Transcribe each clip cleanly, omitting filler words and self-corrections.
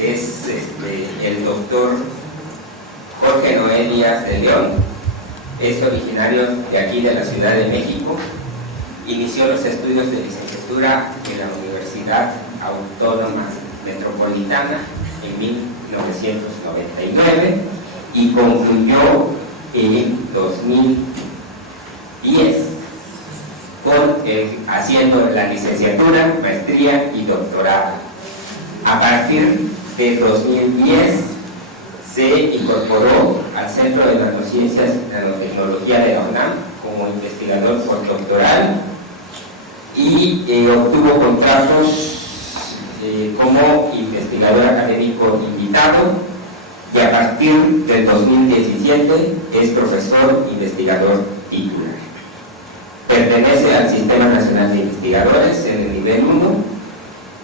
es el doctor Jorge Noé Díaz de León. Es originario de aquí, de la Ciudad de México. Inició los estudios de licenciatura en la Universidad Autónoma Metropolitana en 1999 y concluyó en 2010 haciendo la licenciatura, maestría y doctorado. A partir de 2010 se incorporó al Centro de Nanociencias y Nanotecnología de la UNAM como investigador postdoctoral y obtuvo contratos como investigador académico invitado, y a partir del 2017 es profesor investigador titular. Pertenece al Sistema Nacional de Investigadores en el nivel 1,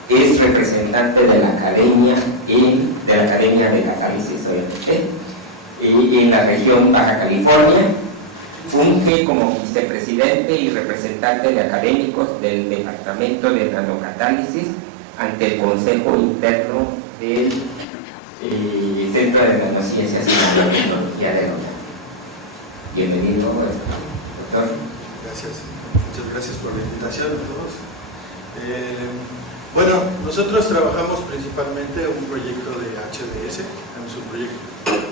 es representante de la Academia de Catálisis en la región Baja California. Funge como vicepresidente y representante de académicos del Departamento de Nanocatálisis ante el Consejo Interno del Centro de Nanociencias y Nanotecnología de la UNAM. Bienvenido, doctor. Gracias, muchas gracias por la invitación a todos. Bueno, nosotros trabajamos principalmente un proyecto de HDS, tenemos un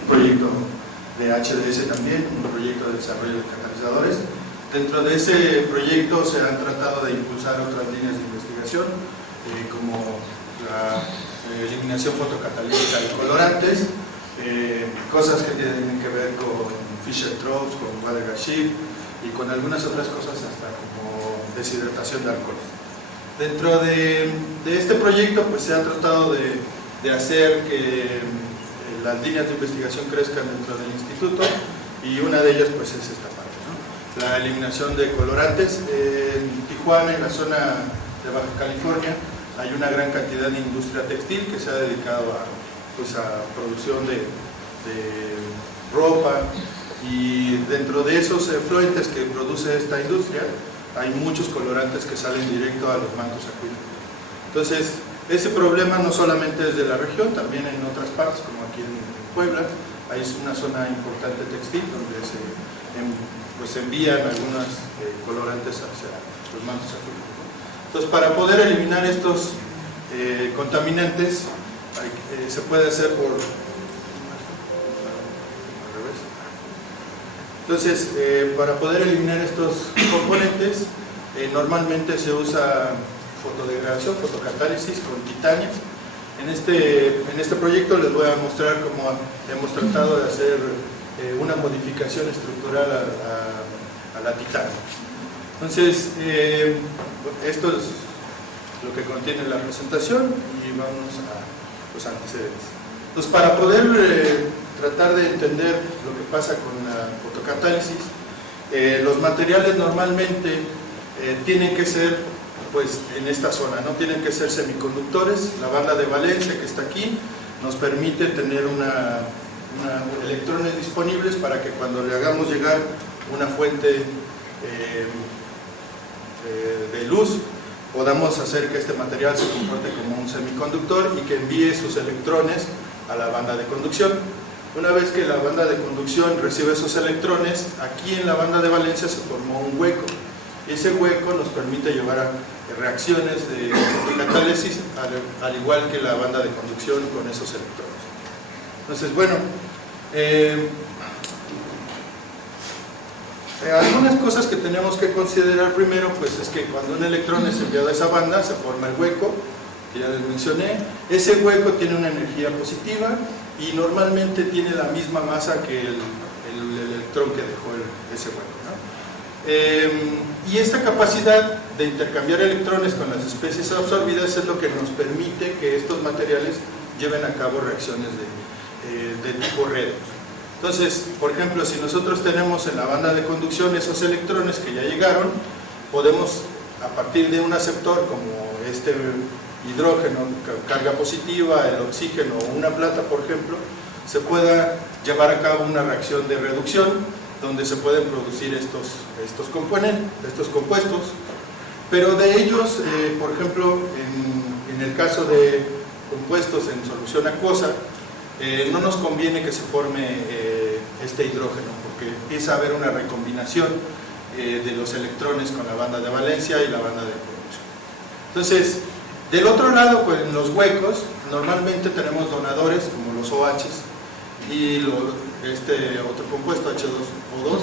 proyecto de HDS también, un proyecto de desarrollo de catalizadores. Dentro de ese proyecto se han tratado de impulsar otras líneas de investigación, como la eliminación fotocatalítica de colorantes, cosas que tienen que ver con Fischer-Tropsch, con Wadegar-Schiff y con algunas otras cosas hasta como deshidratación de alcohol. Dentro de este proyecto pues se ha tratado de hacer que las líneas de investigación crezcan dentro del instituto, y una de ellas pues es esta parte, ¿no? La eliminación de colorantes. En Tijuana, en la zona de Baja California, hay una gran cantidad de industria textil que se ha dedicado a producción de ropa, y dentro de esos efluentes que produce esta industria hay muchos colorantes que salen directo a los mantos acuíferos. Entonces, ese problema no solamente es de la región, también en otras partes, como aquí en Puebla, hay una zona importante textil donde se envían algunos colorantes hacia los mantos acuíferos, ¿no? Entonces, para poder eliminar estos contaminantes, se puede hacer por... Entonces, para poder eliminar estos componentes, normalmente se usa fotodegradación, fotocatálisis con titanio. En este proyecto les voy a mostrar cómo hemos tratado de hacer una modificación estructural a la titanio. Entonces, esto es lo que contiene la presentación, y vamos a los antecedentes. Entonces, para poder tratar de entender lo que pasa con la fotocatálisis, los materiales normalmente tienen que ser pues en esta zona, no tienen que ser semiconductores. La banda de valencia que está aquí nos permite tener electrones disponibles para que cuando le hagamos llegar una fuente de luz, podamos hacer que este material se comporte como un semiconductor y que envíe sus electrones a la banda de conducción. Una vez que la banda de conducción recibe esos electrones, aquí en la banda de valencia se formó un hueco, y ese hueco nos permite llevar a reacciones de fotocatálisis, al igual que la banda de conducción con esos electrones. Entonces, bueno, algunas cosas que tenemos que considerar primero, pues es que cuando un electrón es enviado a esa banda, se forma el hueco, que ya les mencioné. Ese hueco tiene una energía positiva y normalmente tiene la misma masa que el electrón que dejó ese hueco, ¿no? Y esta capacidad de intercambiar electrones con las especies absorbidas es lo que nos permite que estos materiales lleven a cabo reacciones de tipo redox. Entonces, por ejemplo, si nosotros tenemos en la banda de conducción esos electrones que ya llegaron, podemos, a partir de un aceptor como este hidrógeno, carga positiva, el oxígeno o una plata, por ejemplo, se pueda llevar a cabo una reacción de reducción donde se pueden producir estos compuestos, pero de ellos, por ejemplo, en el caso de compuestos en solución acuosa, no nos conviene que se forme este hidrógeno, porque empieza a haber una recombinación de los electrones con la banda de valencia y la banda de conducción. Entonces, del otro lado, pues, en los huecos, normalmente tenemos donadores como los OHs y este otro compuesto, HO2,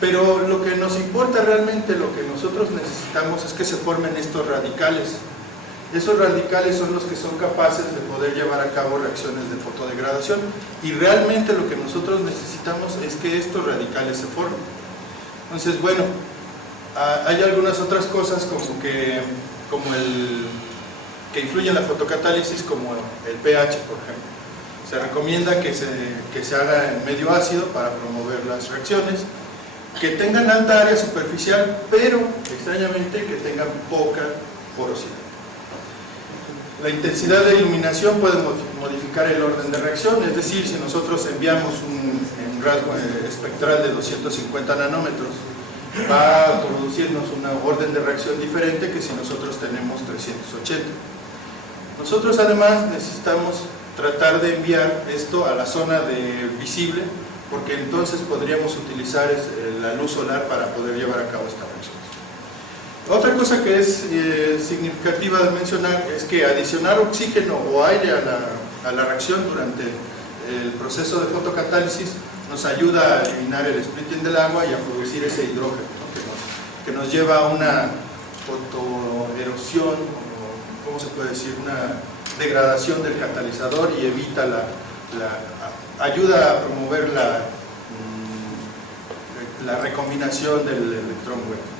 pero lo que nos importa realmente, lo que nosotros necesitamos es que se formen estos radicales. Esos radicales son los que son capaces de poder llevar a cabo reacciones de fotodegradación, y realmente lo que nosotros necesitamos es que estos radicales se formen. Entonces, bueno, hay algunas otras cosas que influyen en la fotocatálisis, como el pH, por ejemplo. Se recomienda que se haga en medio ácido para promover las reacciones, que tengan alta área superficial, pero extrañamente que tengan poca porosidad. La intensidad de iluminación puede modificar el orden de reacción, es decir, si nosotros enviamos un rasgo espectral de 250 nanómetros, va a producirnos una orden de reacción diferente que si nosotros tenemos 380. Nosotros además necesitamos tratar de enviar esto a la zona visible, porque entonces podríamos utilizar la luz solar para poder llevar a cabo esta reacción. Otra cosa que es significativa de mencionar es que adicionar oxígeno o aire a la reacción durante el proceso de fotocatálisis nos ayuda a eliminar el splitting del agua y a producir ese hidrógeno, ¿no? que nos lleva a una fotoerosión, ¿cómo se puede decir? Una degradación del catalizador, y evita ayuda a promover la recombinación del electrón hueco.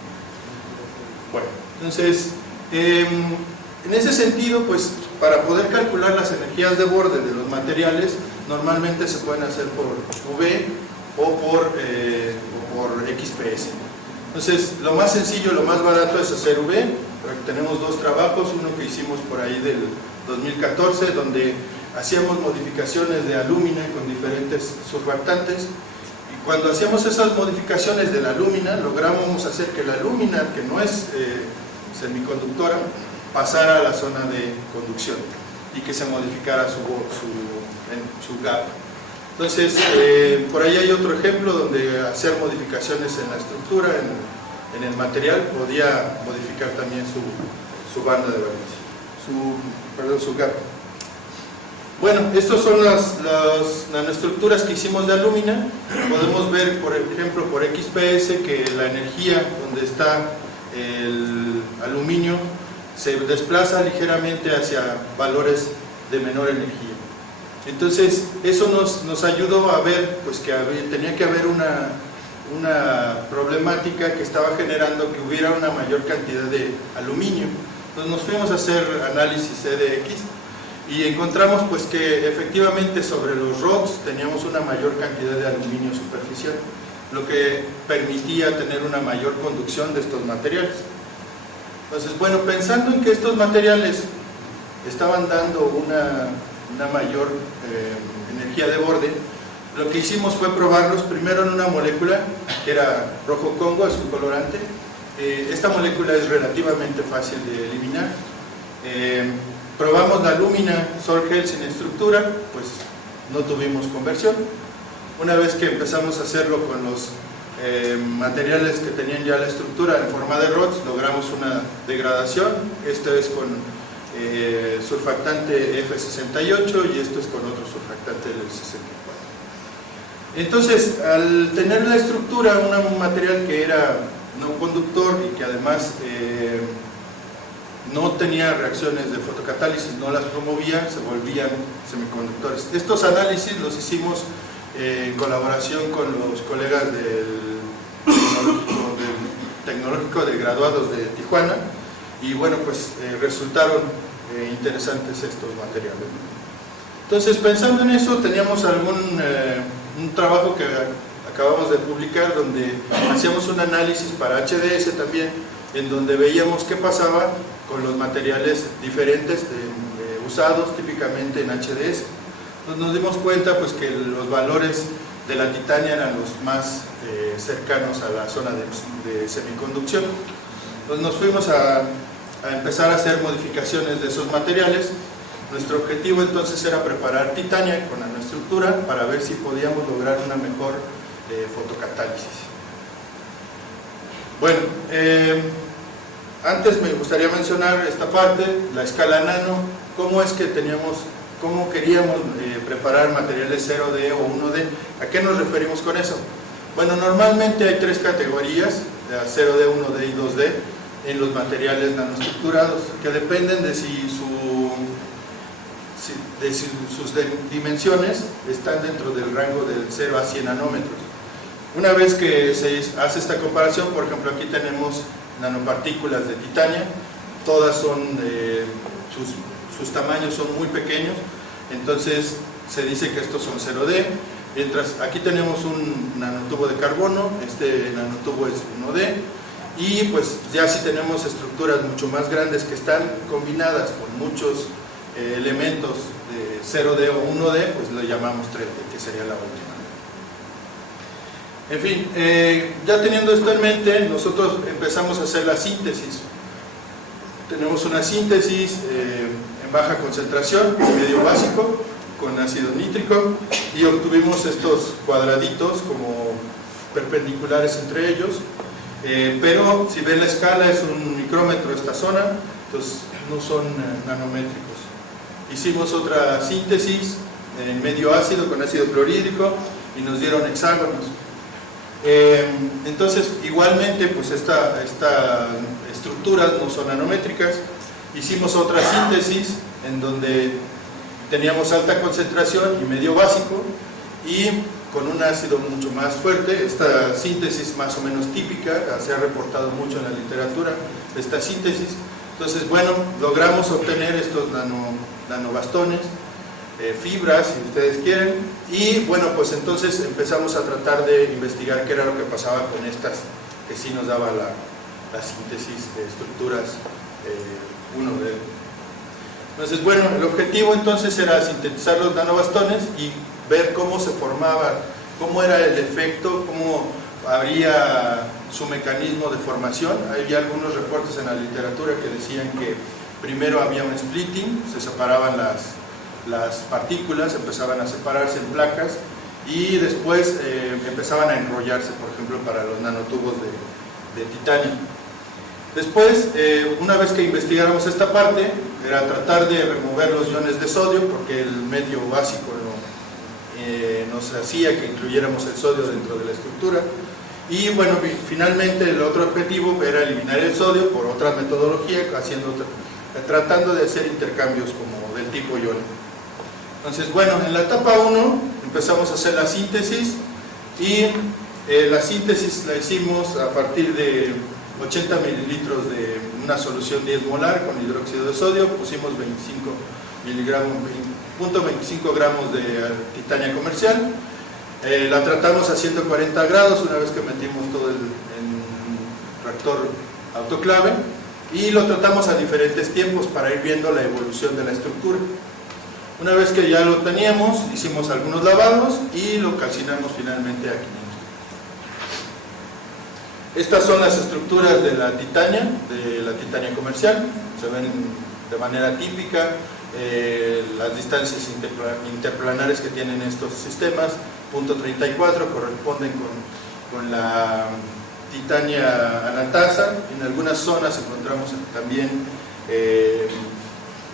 Bueno, entonces, en ese sentido, pues, para poder calcular las energías de borde de los materiales, normalmente se pueden hacer por UV o por XPS. Entonces, lo más sencillo, lo más barato es hacer UV. Tenemos dos trabajos, uno que hicimos por ahí del 2014, donde hacíamos modificaciones de alúmina con diferentes surfactantes. Cuando hacíamos esas modificaciones de la alúmina, logramos hacer que la alúmina, que no es semiconductora, pasara a la zona de conducción y que se modificara su gap. Entonces, por ahí hay otro ejemplo donde hacer modificaciones en la estructura, en el material, podía modificar también su banda de valencia, su gap. Bueno, estas son las nanoestructuras que hicimos de alúmina. Podemos ver, por ejemplo, por XPS, que la energía donde está el aluminio se desplaza ligeramente hacia valores de menor energía. Entonces, eso nos ayudó a ver, pues, que tenía que haber una problemática que estaba generando que hubiera una mayor cantidad de aluminio. Entonces nos fuimos a hacer análisis CDX y encontramos, pues, que efectivamente sobre los RODs teníamos una mayor cantidad de aluminio superficial, lo que permitía tener una mayor conducción de estos materiales. Entonces, bueno, pensando en que estos materiales estaban dando una mayor energía de borde, lo que hicimos fue probarlos primero en una molécula que era rojo Congo, es un colorante. Esta molécula es relativamente fácil de eliminar. Probamos la alúmina Sol-Gel sin estructura, pues no tuvimos conversión. Una vez que empezamos a hacerlo con los materiales que tenían ya la estructura en forma de rods, logramos una degradación. Esto es con surfactante F68 y esto es con otro surfactante del 64. Entonces, al tener la estructura, un material que era no conductor y que además no tenía reacciones de fotocatálisis, no las promovía, se volvían semiconductores. Estos análisis los hicimos en colaboración con los colegas del Tecnológico de Graduados de Tijuana, y bueno, pues resultaron interesantes estos materiales. Entonces, pensando en eso, teníamos un trabajo que acabamos de publicar donde hacíamos un análisis para HDS también, en donde veíamos qué pasaba con los materiales diferentes usados típicamente en HDS. Entonces nos dimos cuenta, pues, que los valores de la titania eran los más cercanos a la zona de semiconducción. Entonces nos fuimos a a empezar a hacer modificaciones de esos materiales. Nuestro objetivo entonces era preparar titania con nanoestructura para ver si podíamos lograr una mejor fotocatálisis. Bueno, antes me gustaría mencionar esta parte, la escala nano, cómo es que cómo queríamos preparar materiales 0D o 1D. ¿A qué nos referimos con eso? Bueno, normalmente hay tres categorías, 0D, 1D y 2D, en los materiales nanoestructurados, que dependen de sus dimensiones están dentro del rango del 0 a 100 nanómetros. Una vez que se hace esta comparación, por ejemplo, aquí tenemos nanopartículas de titanio, todas son, sus tamaños son muy pequeños, entonces se dice que estos son 0D, mientras aquí tenemos un nanotubo de carbono, este nanotubo es 1D, y pues ya si tenemos estructuras mucho más grandes que están combinadas con muchos elementos de 0D o 1D, pues lo llamamos 3D, que sería la última. En fin, ya teniendo esto en mente, nosotros empezamos a hacer la síntesis. Tenemos una síntesis en baja concentración, medio básico, con ácido nítrico, y obtuvimos estos cuadraditos como perpendiculares entre ellos, pero si ven la escala es un micrómetro esta zona, entonces no son nanométricos. Hicimos otra síntesis en medio ácido con ácido clorhídrico y nos dieron hexágonos. Entonces igualmente pues estas estructuras no son nanométricas. Hicimos otra síntesis en donde teníamos alta concentración y medio básico, y con un ácido mucho más fuerte. Esta síntesis más o menos típica, se ha reportado mucho en la literatura esta síntesis. Entonces bueno, logramos obtener estos nanobastones, fibras si ustedes quieren, y bueno, pues entonces empezamos a tratar de investigar qué era lo que pasaba con estas que sí nos daba la síntesis de estructuras 1D. Entonces bueno, el objetivo entonces era sintetizar los nanobastones y ver cómo se formaba, cómo era el efecto, cómo habría su mecanismo de formación. Hay algunos reportes en la literatura que decían que primero había un splitting, se separaban las partículas, empezaban a separarse en placas, y después empezaban a enrollarse, por ejemplo, para los nanotubos de titanio. Después, una vez que investigáramos esta parte, era tratar de remover los iones de sodio, porque el medio básico nos hacía que incluyéramos el sodio dentro de la estructura. Y bueno, finalmente el otro objetivo era eliminar el sodio por otra metodología, tratando de hacer intercambios como del tipo ion. Entonces bueno, en la etapa 1 empezamos a hacer la síntesis, y la síntesis la hicimos a partir de 80 mililitros de una solución 10 molar con hidróxido de sodio, pusimos 0.25 gramos de titania comercial, la tratamos a 140 grados una vez que metimos todo en reactor autoclave, y lo tratamos a diferentes tiempos para ir viendo la evolución de la estructura. Una vez que ya lo teníamos, hicimos algunos lavados y lo calcinamos finalmente a 500. Estas son las estructuras de la titania comercial, se ven de manera típica. Las distancias interplanares que tienen estos sistemas, punto 34, corresponden con la titania anatasa. En algunas zonas encontramos también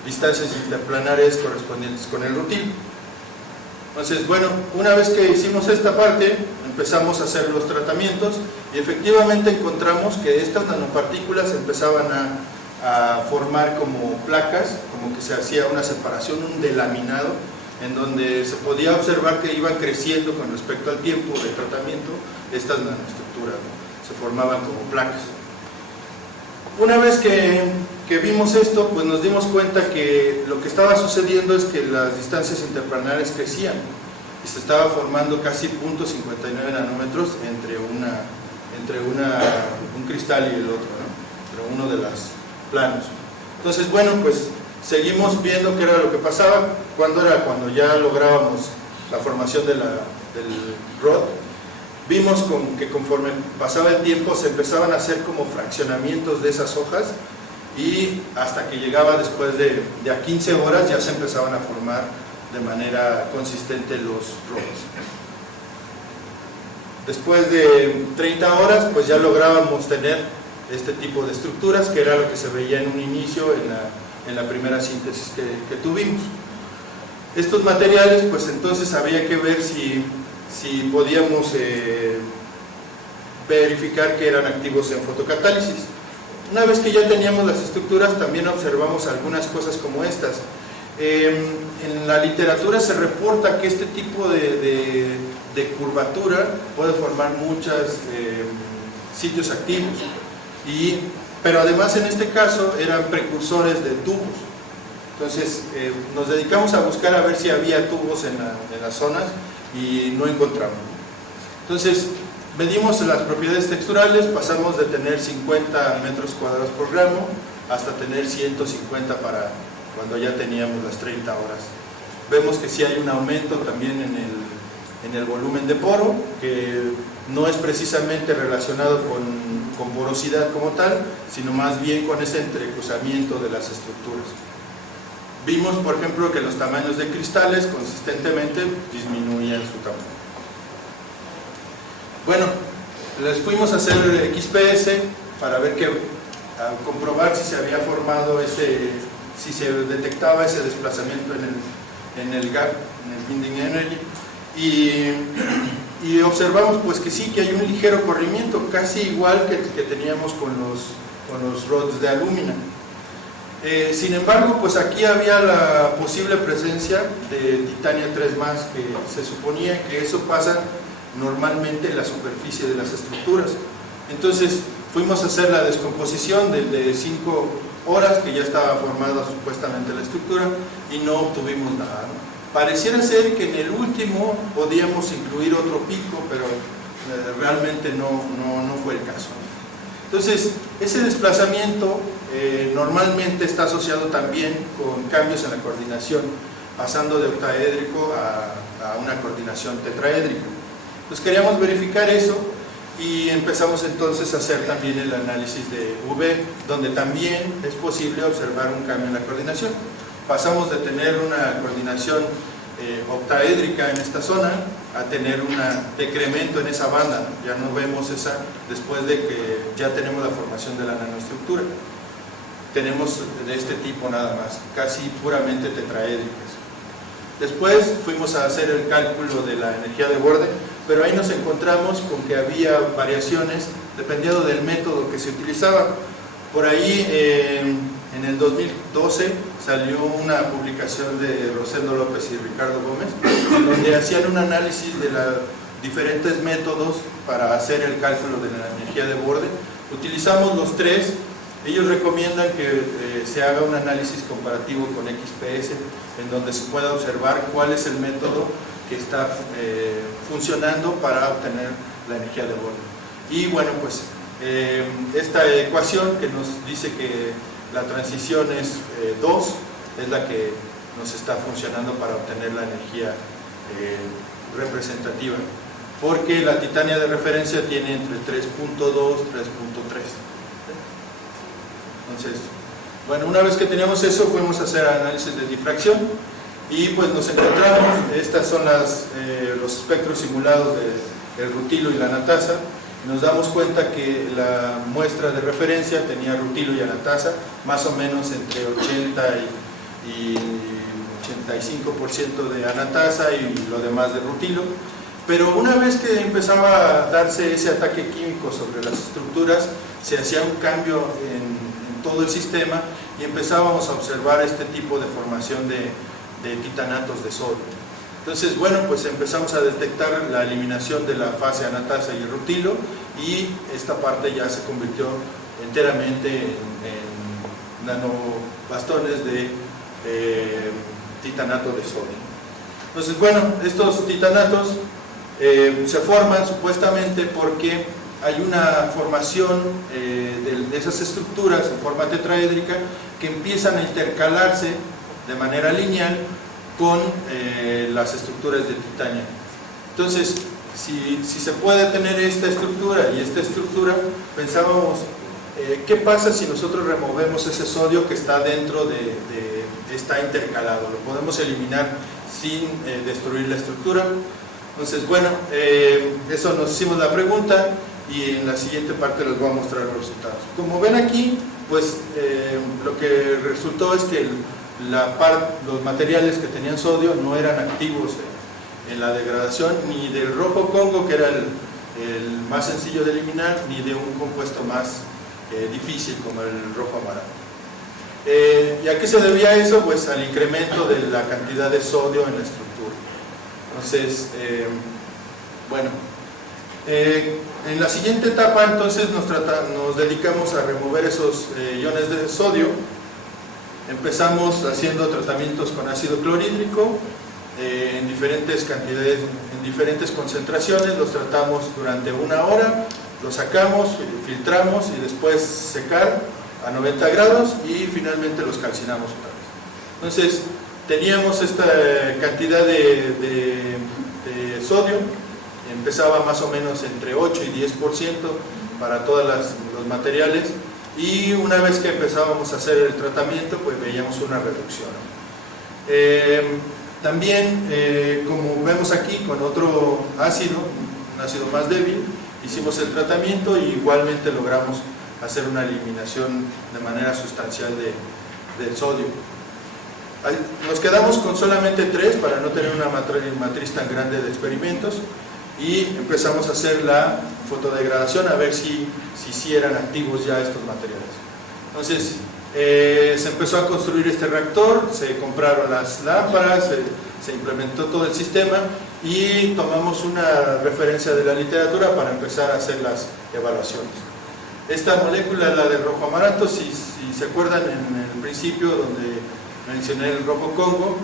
distancias interplanares correspondientes con el rutil. Entonces bueno, una vez que hicimos esta parte, empezamos a hacer los tratamientos, y efectivamente encontramos que estas nanopartículas empezaban a formar como placas, como que se hacía una separación, un delaminado, en donde se podía observar que iban creciendo con respecto al tiempo de tratamiento estas nanoestructuras, ¿no? Se formaban como placas. Una vez que vimos esto, pues nos dimos cuenta que lo que estaba sucediendo es que las distancias interplanares crecían y se estaba formando casi 0.59 nanómetros entre un cristal y el otro, ¿no? Entre uno de los planos. Entonces bueno, pues seguimos viendo qué era lo que pasaba. Cuando ya lográbamos la formación del rod, vimos que conforme pasaba el tiempo se empezaban a hacer como fraccionamientos de esas hojas, y hasta que llegaba después de a 15 horas ya se empezaban a formar de manera consistente los rods. Después de 30 horas pues ya lográbamos tener este tipo de estructuras, que era lo que se veía en un inicio en la primera síntesis que tuvimos. Estos materiales pues entonces había que ver si podíamos verificar que eran activos en fotocatálisis. Una vez que ya teníamos las estructuras, también observamos algunas cosas como estas. En la literatura se reporta que este tipo de curvatura puede formar muchos sitios activos, pero además en este caso eran precursores de tubos. Entonces nos dedicamos a buscar a ver si había tubos en las zonas y no encontramos. Entonces medimos las propiedades texturales, pasamos de tener 50 metros cuadrados por gramo hasta tener 150 para cuando ya teníamos las 30 horas. Vemos que sí hay un aumento también en el volumen de poro, que no es precisamente relacionado con porosidad como tal, sino más bien con ese entrecruzamiento de las estructuras. Vimos, por ejemplo, que los tamaños de cristales consistentemente disminuían su tamaño. Bueno, les fuimos a hacer XPS para ver a comprobar si se había formado si se detectaba ese desplazamiento en el gap, en el binding energy, y observamos pues que sí, que hay un ligero corrimiento, casi igual que teníamos con los rods de alúmina. Sin embargo, pues aquí había la posible presencia de titanio 3+, que se suponía que eso pasa normalmente en la superficie de las estructuras. Entonces fuimos a hacer la descomposición de 5 horas que ya estaba formada supuestamente la estructura y no obtuvimos nada, ¿no? Pareciera ser que en el último podíamos incluir otro pico, pero realmente no fue el caso. Entonces ese desplazamiento normalmente está asociado también con cambios en la coordinación, pasando de octaédrico a una coordinación tetraédrica. Pues queríamos verificar eso y empezamos entonces a hacer también el análisis de UV, donde también es posible observar un cambio en la coordinación. Pasamos de tener una coordinación octaédrica en esta zona a tener un decremento en esa banda, ¿no? Ya no vemos esa después de que ya tenemos la formación de la nanoestructura. Tenemos de este tipo nada más, casi puramente tetraédricas. Después fuimos a hacer el cálculo de la energía de borde, pero ahí nos encontramos con que había variaciones dependiendo del método que se utilizaba. Por ahí en el 2012 salió una publicación de Rosendo López y Ricardo Gómez, donde hacían un análisis de los diferentes métodos para hacer el cálculo de la energía de borde. Utilizamos los tres. Ellos recomiendan que se haga un análisis comparativo con XPS, en donde se pueda observar cuál es el método que está funcionando para obtener la energía de borde. Y bueno, pues esta ecuación que nos dice que la transición es 2, es la que nos está funcionando para obtener la energía representativa, porque la titania de referencia tiene entre 3.2 y 3.3. Entonces, bueno, una vez que teníamos eso, fuimos a hacer análisis de difracción y pues nos encontramos, estas son los espectros simulados del rutilo y la anatasa. Nos damos cuenta que la muestra de referencia tenía rutilo y anatasa, más o menos entre 80 y 85% de anatasa y lo demás de rutilo. Pero una vez que empezaba a darse ese ataque químico sobre las estructuras, se hacía un cambio en todo el sistema y empezábamos a observar este tipo de formación de titanatos de sodio. Entonces, bueno, pues empezamos a detectar la eliminación de la fase anatasa y el rutilo, y esta parte ya se convirtió enteramente en nanobastones de titanato de sodio. Entonces, bueno, estos titanatos se forman supuestamente porque hay una formación de esas estructuras en forma tetraédrica que empiezan a intercalarse de manera lineal con las estructuras de titanio. Entonces, si se puede tener esta estructura y esta estructura, pensábamos ¿qué pasa si nosotros removemos ese sodio que está dentro está intercalado? Lo podemos eliminar sin destruir la estructura. Entonces, bueno, eso nos hicimos la pregunta y en la siguiente parte les voy a mostrar los resultados. Como ven aquí, pues lo que resultó es que los materiales que tenían sodio no eran activos en la degradación, ni del rojo Congo, que era el más sencillo de eliminar, ni de un compuesto más difícil como el rojo amaranto. ¿Y a qué se debía eso? Pues al incremento de la cantidad de sodio en la estructura. Entonces, bueno, en la siguiente etapa entonces nos dedicamos a remover esos iones de sodio. Empezamos haciendo tratamientos con ácido clorhídrico en diferentes cantidades, en diferentes concentraciones. Los tratamos durante 1 hora, los sacamos, filtramos y después secar a 90 grados y finalmente los calcinamos otra vez. Entonces teníamos esta cantidad de sodio, empezaba más o menos entre 8 y 10% para todos los materiales, y una vez que empezábamos a hacer el tratamiento pues veíamos una reducción. También como vemos aquí con otro ácido, un ácido más débil, hicimos el tratamiento y igualmente logramos hacer una eliminación de manera sustancial del sodio. Nos quedamos con solamente 3 para no tener una matriz tan grande de experimentos, y empezamos a hacer la fotodegradación a ver si eran activos ya estos materiales. Entonces se empezó a construir este reactor, se compraron las lámparas, se implementó todo el sistema y tomamos una referencia de la literatura para empezar a hacer las evaluaciones. Esta molécula es la del rojo amaranto. Si se acuerdan en el principio donde mencioné el rojo Congo,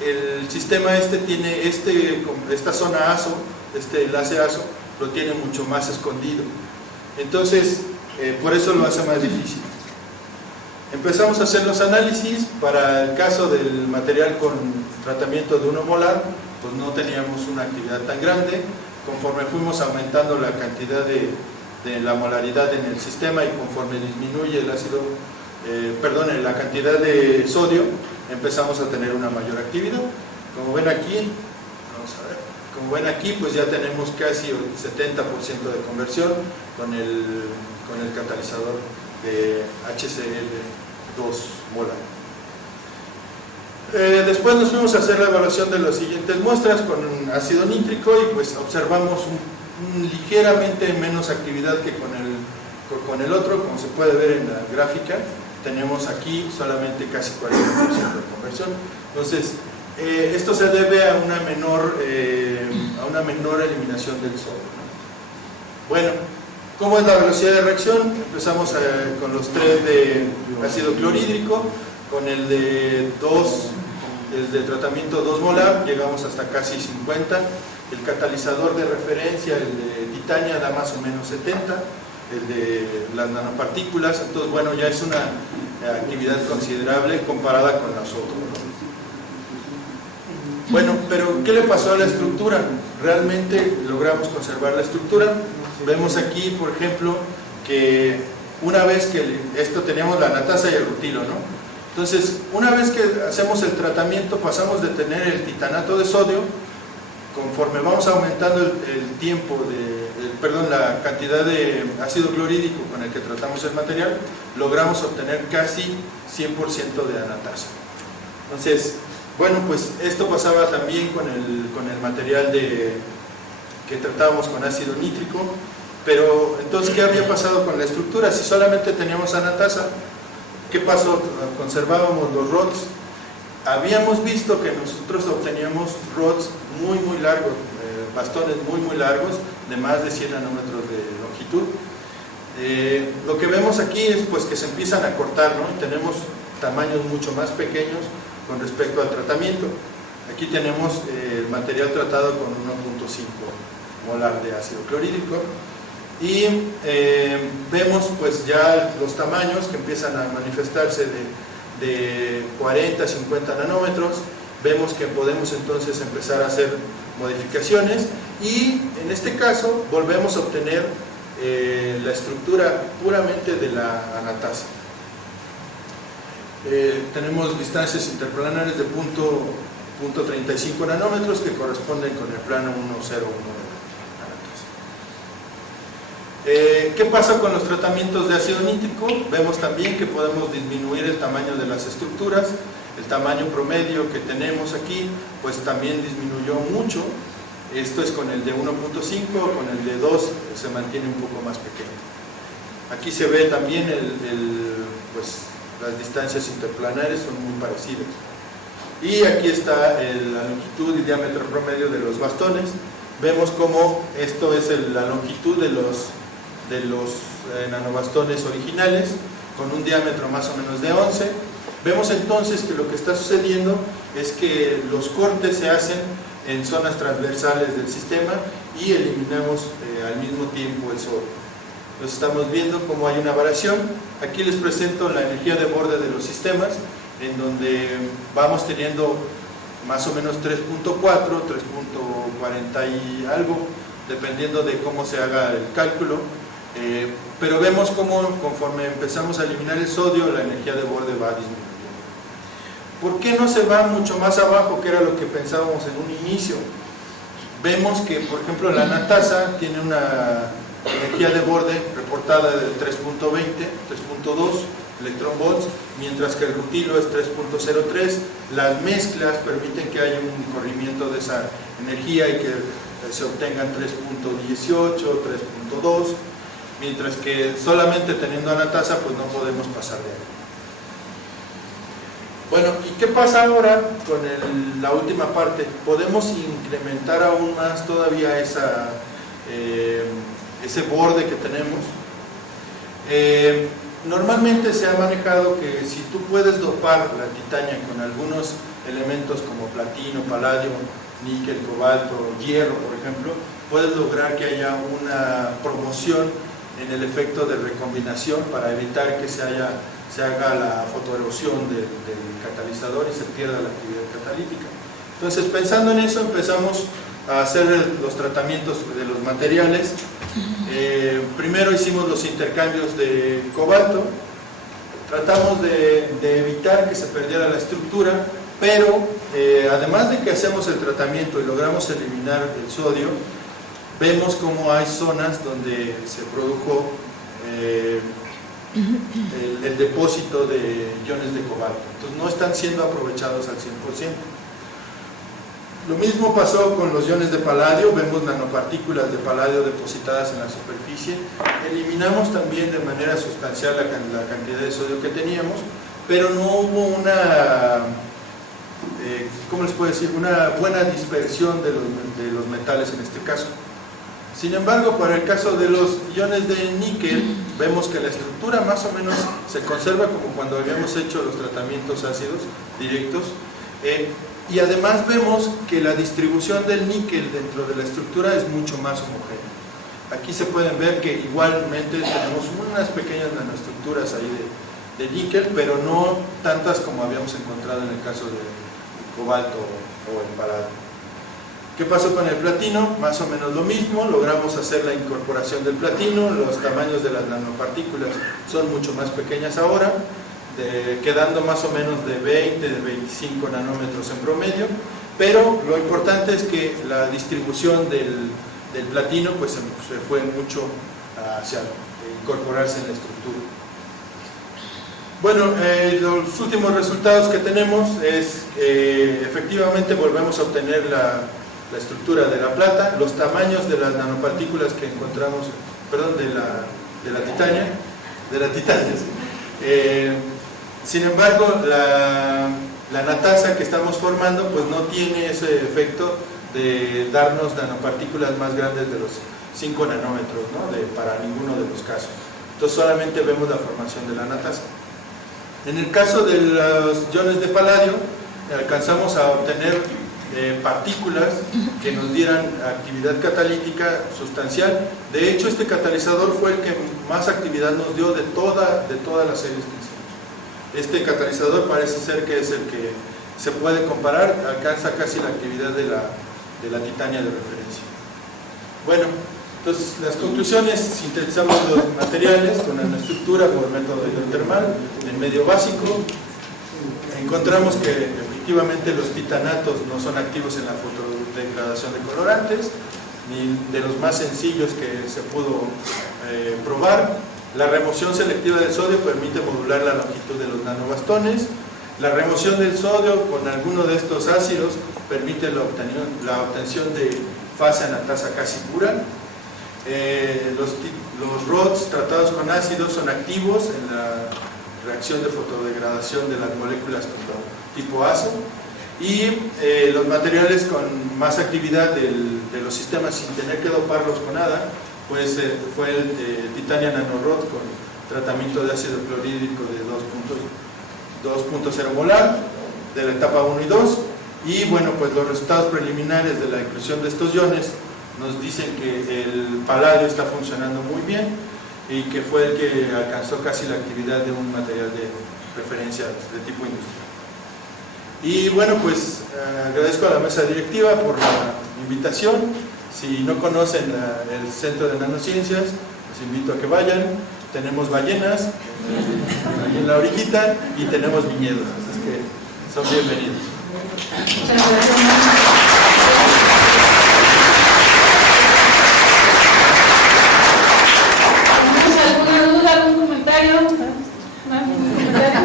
el sistema tiene esta zona ASO, este enlace ASO, lo tiene mucho más escondido. Entonces, por eso lo hace más difícil. Empezamos a hacer los análisis. Para el caso del material con tratamiento de 1 molar, pues no teníamos una actividad tan grande. Conforme fuimos aumentando la cantidad de la molaridad en el sistema y conforme disminuye el ácido, la cantidad de sodio, empezamos a tener una mayor actividad. Como ven aquí, pues ya tenemos casi 70% de conversión con el catalizador de HCl2 molar. Después nos fuimos a hacer la evaluación de las siguientes muestras con ácido nítrico y pues observamos ligeramente menos actividad que con el otro. Como se puede ver en la gráfica, tenemos aquí solamente casi 40% de conversión. Entonces esto se debe a una menor eliminación del sodio, ¿no? Bueno, ¿cómo es la velocidad de reacción? Empezamos con los 3 de ácido clorhídrico, con el de tratamiento 2 molar, llegamos hasta casi 50. El catalizador de referencia, el de titania, da más o menos 70, el de las nanopartículas. Entonces, bueno, ya es una actividad considerable comparada con las otras, ¿no? Bueno, pero ¿qué le pasó a la estructura? Realmente logramos conservar la estructura. Vemos aquí, por ejemplo, que una vez que teníamos la anatasa y el rutilo, ¿no? Entonces, una vez que hacemos el tratamiento, pasamos de tener el titanato de sodio. Conforme vamos aumentando el tiempo la cantidad de ácido clorhídrico con el que tratamos el material, logramos obtener casi 100% de anatasa. Entonces, bueno, pues esto pasaba también con el material que tratábamos con ácido nítrico. Pero entonces, ¿qué había pasado con la estructura? Si solamente teníamos anatasa, ¿qué pasó? Conservábamos los rods. Habíamos visto que nosotros obteníamos rods muy largos, bastones muy largos, de más de 100 nanómetros de longitud. Lo que vemos aquí es pues que se empiezan a cortar, ¿no? Tenemos tamaños mucho más pequeños con respecto al tratamiento. Aquí tenemos el material tratado con 1.5 molar de ácido clorhídrico y vemos pues ya los tamaños que empiezan a manifestarse de 40 a 50 nanómetros. Vemos que podemos entonces empezar a hacer modificaciones y en este caso volvemos a obtener la estructura puramente de la anatasa. Tenemos distancias interplanares de punto 35 nanómetros que corresponden con el plano 101 de la anatasa. ¿Qué pasa con los tratamientos de ácido nítrico? Vemos también que podemos disminuir el tamaño de las estructuras. El tamaño promedio que tenemos aquí pues también disminuyó mucho. Esto es con el de 1.5, con el de 2 se mantiene un poco más pequeño. Aquí se ve también pues, las distancias interplanares son muy parecidas. Y aquí está la longitud y diámetro promedio de los bastones. Vemos cómo esto es la longitud de los nanobastones originales, con un diámetro más o menos de 11. Vemos entonces que lo que está sucediendo es que los cortes se hacen en zonas transversales del sistema y eliminamos al mismo tiempo el sodio. Entonces estamos viendo cómo hay una variación. Aquí les presento la energía de borde de los sistemas, en donde vamos teniendo más o menos 3.4, 3.40 y algo, dependiendo de cómo se haga el cálculo. Pero vemos cómo conforme empezamos a eliminar el sodio, la energía de borde va disminuyendo. ¿Por qué no se va mucho más abajo, que era lo que pensábamos en un inicio? Vemos que, por ejemplo, la anatasa tiene una energía de borde reportada de 3.20, 3.2 electronvolts, mientras que el rutilo es 3.03. Las mezclas permiten que haya un corrimiento de esa energía y que se obtengan 3.18, 3.2, mientras que solamente teniendo anatasa pues no podemos pasar de ahí. Bueno, ¿y qué pasa ahora con la última parte? Podemos incrementar aún más todavía ese borde que tenemos. Normalmente se ha manejado que si tú puedes dopar la titania con algunos elementos como platino, paladio, níquel, cobalto, hierro, por ejemplo, puedes lograr que haya una promoción en el efecto de recombinación para evitar que se haga la fotoerosión del catalizador y se pierda la actividad catalítica. Entonces, pensando en eso, empezamos a hacer los tratamientos de los materiales. Primero hicimos los intercambios de cobalto, tratamos de evitar que se perdiera la estructura, pero además de que hacemos el tratamiento y logramos eliminar el sodio, vemos como hay zonas donde se produjo el depósito de iones de cobalto. Entonces no están siendo aprovechados al 100%. Lo mismo pasó con los iones de paladio. Vemos nanopartículas de paladio depositadas en la superficie. Eliminamos también de manera sustancial la cantidad de sodio que teníamos, pero no hubo una ¿cómo les puedo decir? Una buena dispersión de los metales en este caso. Sin embargo, para el caso de los iones de níquel, vemos que la estructura más o menos se conserva como cuando habíamos hecho los tratamientos ácidos directos, y además vemos que la distribución del níquel dentro de la estructura es mucho más homogénea. Aquí se pueden ver que igualmente tenemos unas pequeñas nanoestructuras ahí de níquel, pero no tantas como habíamos encontrado en el caso del cobalto o el paladio. ¿Qué pasó con el platino? Más o menos lo mismo. Logramos hacer la incorporación del platino. Los tamaños de las nanopartículas son mucho más pequeñas ahora, quedando más o menos de 20, de 25 nanómetros en promedio, pero lo importante es que la distribución del platino pues se fue mucho hacia incorporarse en la estructura. Bueno, los últimos resultados que tenemos es que efectivamente volvemos a obtener la estructura de la plata, los tamaños de las nanopartículas que encontramos, perdón, de la titania, sí. Sin embargo, la anatasa que estamos formando pues no tiene ese efecto de darnos nanopartículas más grandes de los 5 nanómetros, ¿no? Para ninguno de los casos. Entonces solamente vemos la formación de la anatasa. En el caso de los iones de paladio, alcanzamos a obtener partículas que nos dieran actividad catalítica sustancial. De hecho, este catalizador fue el que más actividad nos dio de todas las series que hicimos. Este catalizador parece ser que es el que se puede comparar, alcanza casi la actividad de la titania de referencia. Bueno, Entonces, las conclusiones: sintetizamos los materiales con nanoestructura por método hidrotermal en medio básico. Encontramos que efectivamente los titanatos no son activos en la fotodegradación de colorantes, ni de los más sencillos que se pudo probar. La remoción selectiva del sodio permite modular la longitud de los nanobastones. La remoción del sodio con alguno de estos ácidos permite la obtención de fase anatasa casi pura. Los RODs tratados con ácidos son activos en la reacción de fotodegradación de las moléculas tipo ASO, y los materiales con más actividad de los sistemas sin tener que doparlos con nada, pues fue el Titania Nanorod con tratamiento de ácido clorhídrico de 2.0 molar de la etapa 1 y 2, y bueno, pues los resultados preliminares de la inclusión de estos iones nos dicen que el paladio está funcionando muy bien y que fue el que alcanzó casi la actividad de un material de referencia de tipo industrial. Y bueno, pues agradezco a la mesa directiva por la invitación. Si no conocen el Centro de Nanociencias, los invito a que vayan. Tenemos ballenas ahí en la orillita y tenemos viñedos, así que son bienvenidos. Muchas gracias. ¿Alguna duda, algún comentario? ¿No? ¿Algún comentario?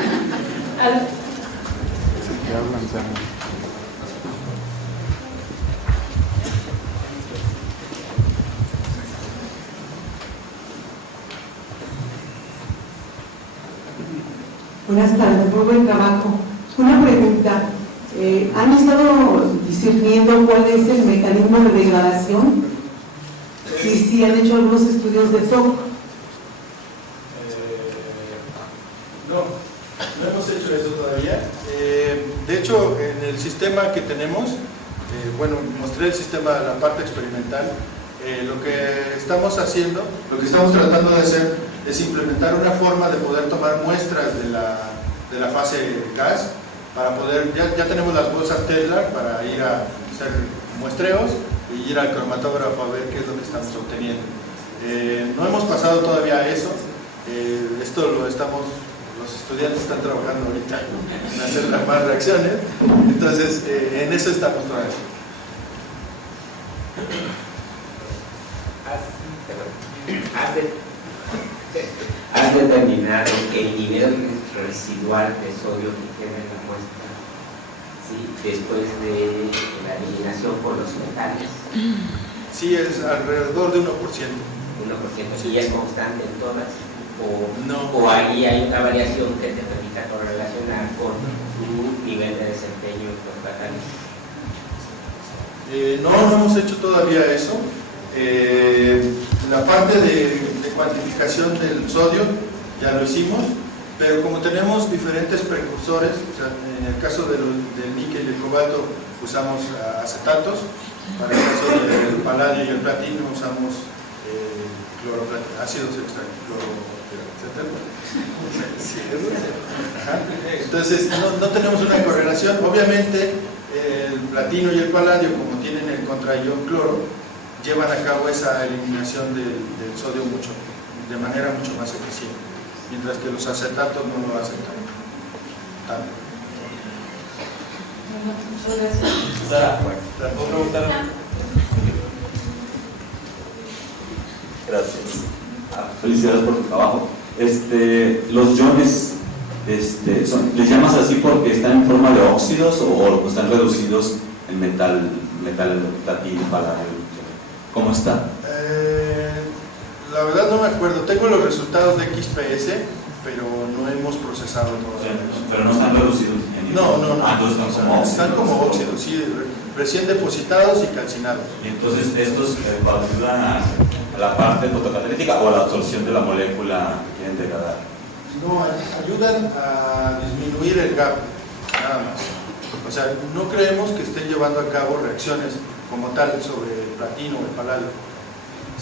Buenas tardes, muy buen trabajo. Una pregunta, ¿han estado discerniendo cuál es el mecanismo de degradación? Sí, han hecho algunos estudios de TOC. No hemos hecho eso todavía. De hecho, en el sistema que tenemos, bueno, mostré el sistema, la parte experimental. Lo que estamos haciendo, lo que estamos tratando de hacer es implementar una forma de poder tomar muestras de la fase gas, para poder, ya tenemos las bolsas Tesla para ir a hacer muestreos y ir al cromatógrafo a ver qué es lo que estamos obteniendo. No hemos pasado todavía a eso. Esto los estudiantes están trabajando ahorita en hacer más reacciones, entonces en eso estamos todavía. ¿Has determinado el nivel residual de sodio que queda en la muestra, ¿sí?, después de la eliminación por los metales? Sí, es alrededor de 1%. 1%, sí. ¿Y es constante en todas? No. ¿O ahí hay una variación que te permita correlacionar con tu nivel de desempeño en los catálisis? No hemos hecho todavía eso. La parte de cuantificación del sodio ya lo hicimos, pero como tenemos diferentes precursores, o sea, en el caso del níquel y el cobalto usamos acetatos, para el caso del paladio y el platino usamos ácidos Entonces no tenemos una correlación. Obviamente el platino y el paladio, como tienen el contraión cloro, llevan a cabo esa eliminación del sodio de manera mucho más eficiente, mientras que los acetatos no lo hacen tanto. Muchas gracias. Sara, ¿puedo preguntar? Gracias. Felicidades por tu trabajo. Los iones, ¿les llamas así porque están en forma de óxidos o están reducidos en metal platino, paladio? ¿Cómo está? La verdad no me acuerdo. Tengo los resultados de XPS, pero no hemos procesado todavía. Pero no están reducidos. No. Entonces están como óxidos. Están como óxidos, sí, recién depositados y calcinados. Y entonces estos ayudan a la parte fotocatalítica o a la absorción de la molécula que quieren degradar. No, ayudan a disminuir el gap, nada más. O sea, no creemos que estén llevando a cabo reacciones como tal sobre el platino o el paladio,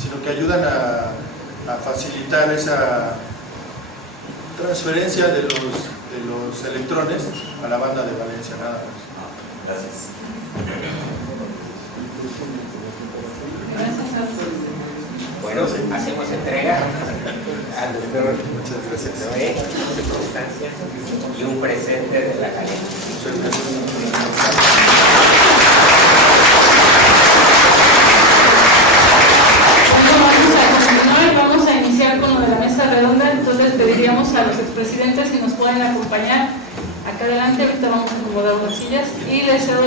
sino que ayudan a facilitar esa transferencia de los electrones a la banda de valencia, nada más. Gracias. Gracias. Bueno, hacemos entrega al doctor Noé, circunstancias y un presente de la calidad. Vamos a iniciar con lo de la mesa redonda, entonces pediríamos a los expresidentes si nos pueden acompañar acá adelante. Ahorita vamos a acomodar unas sillas y les cedo